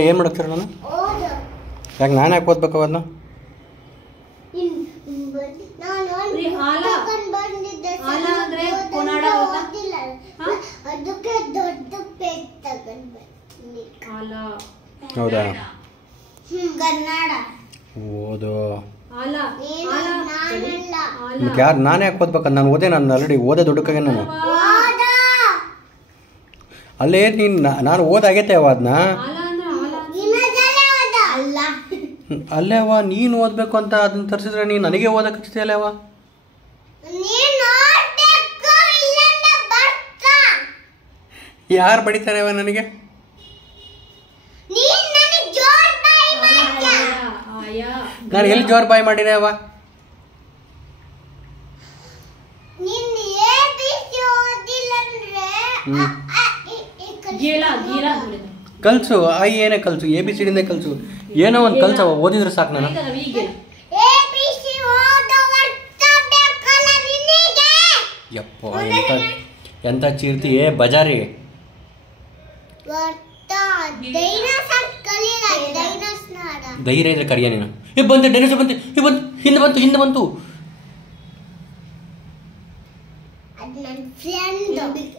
ಏನು ಮಾಡಕ್ತೀರ ನಾನು ಯಾಕೆ ನಾನು ಯಾಕೆ ಓದ್ಬೇಕು ಅದನ್ನ ಹೌದಾ ಓದು ಯಾರು ನಾನು ಯಾಕೆ ಓದ್ಬೇಕಂತ ನಾನು ಓದೇ ನಾನು ಆಲ್ರೆಡಿ ಓದೇ ದುಡ್ಡಕ್ಕಾಗೆ ನಾನು ಅಲ್ಲೇ ನೀನು ನಾನು ಓದಾಗೈತೆ ಅವ ಅದನ್ನ ಅಲ್ಲೇ ಅವ ನೀನು ಓದಬೇಕು ಅಂತ ಅದನ್ನ ತರಿಸಿದ್ರೆ ನೀನು ನನಗೆ ಓದಕ್ಕೆ ಹಚ್ತೀಯಲ್ಲ ಅವ ಯಾರು ಬಡಿತಾರೆ ಅವ ನನಗೆ ನಾನು ಎಲ್ಲಿ ಜೋರ್ ಬಾಯ್ ಮಾಡಿದೆ ಅವ ಕಲ್ಸು ಐ ಏನೇ ಕಲ್ಸು ಎ ಬಿ ಸಿ ಡಿಂದ ಕಲ್ಸು ಏನೋ ಒಂದು ಕಲ್ಸವ ಓದಿದ್ರೆ ಸಾಕು ನಾನು ಯಪ್ಪ ಎಂತ ಎಂತ ಚೀರ್ತಿ ಏ ಬಜಾರಿ ಧೈರ್ಯ ಇದ್ರೆ ಕರಿಯ ನೀನು ಏ ಬಂತು ಡೈನೋಸರ್ ಬಂತು ಏ ಬಂತು ಹಿಂದೆ ಬಂತು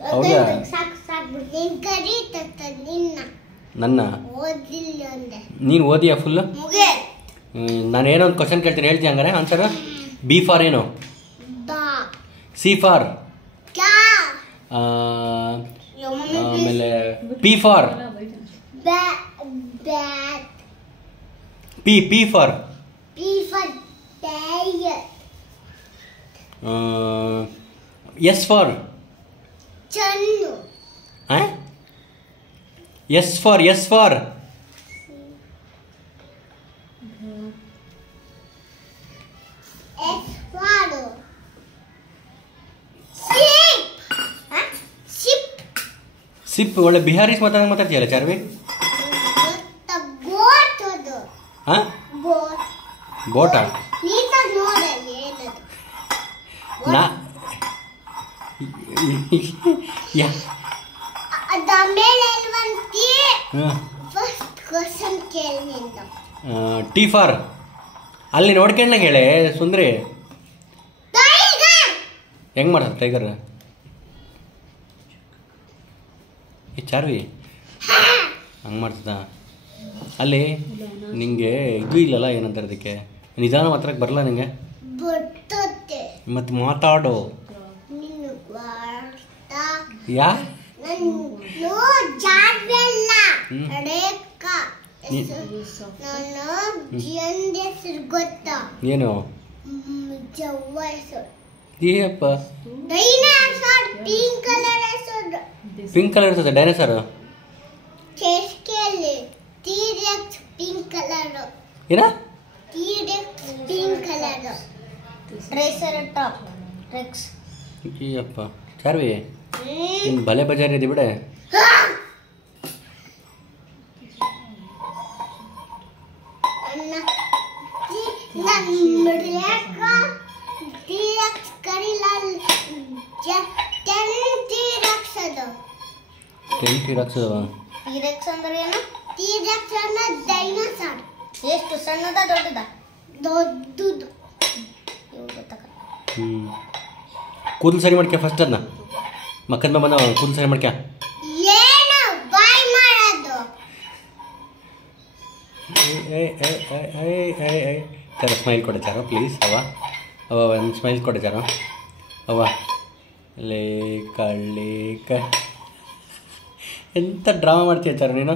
ಹೌದಾ ನನ್ನ ನೀನು ಓದಿಯಾ ಫುಲ್ ನಾನು ಏನೋ ಒಂದು ಕ್ವಶನ್ ಕೇಳ್ತೀನಿ ಹೇಳ್ತೀನಿ ಹಂಗಾರೆ ಆನ್ಸರ್ ಬಿ ಫಾರ್ ಏನು ಸಿ ಫಾರ್ ಆಮೇಲೆ P for P for S for S for sip ಒಳ್ಳೆ ಬಿಹಾರೀಸ್ ಮಾತಾಡ್ತೀಯಲ್ಲ ಚಾರ್ವಿ ಹಾಂ ಬೋಟಾ ನಾ ಟಿ ಫಾರ್ ಅಲ್ಲಿ ನೋಡ್ಕೊಂಡಂಗೆ ಹೇಳೆ ಸುಂದ್ರಿ ಹೆಂಗೆ ಮಾಡ್ತದೆ ಟೈಗರ್ ಈ ಚಾರ್ವಿ ಹಂಗೆ ಮಾಡ್ತದ ಅಲ್ಲಿ ನಿಂಗೆ ಇದು ಇಲ್ಲಲ್ಲ ಏನಂತಾರೆ ಅದಕ್ಕೆ ನಿಧಾನ ಮಾತ್ರಕ್ಕೆ ಬರಲ್ಲ ನಿಂಗೆ ಮತ್ತೆ ಮಾತಾಡು ಯಾ ಏನು ಏಪ್ಪ ಪಿಂಕ್ ಕಲರ್ ಇರ್ತದೆ ಡೈನೋಸರ್ ಏನ ಅಪ್ಪ ಚಾರ್ವಿ ಇನ್ನು ಭಲೆ ಬಜಾರ್ ಇದೆ ಬಿಡೆ ಎಷ್ಟು ಸಣ್ಣದ ದೊಡ್ಡದ ದೊಡ್ಡದು ಕೂದಲು ಸರಿ ಮಾಡ್ಕ್ಯಾ ಫಸ್ಟ್ ಅದನ್ನ ಮಕ್ಕದ ಬಂದ ಕೂದಲು ಸರಿ ಮಾಡ್ಕ್ಯಾ ಚಾರ ಸ್ಮೈಲ್ ಕೊಡೆ ಚಾರೋ ಪ್ಲೀಸ್ ಅವ ಒಂದು ಸ್ಮೈಲ್ ಕೊಡೆ ಚಾರೋ ಅವ ಲೇಕ ಎಂತ ಡ್ರಾಮಾ ಮಾಡ್ತೀಯ ಚಾರ ನೀನು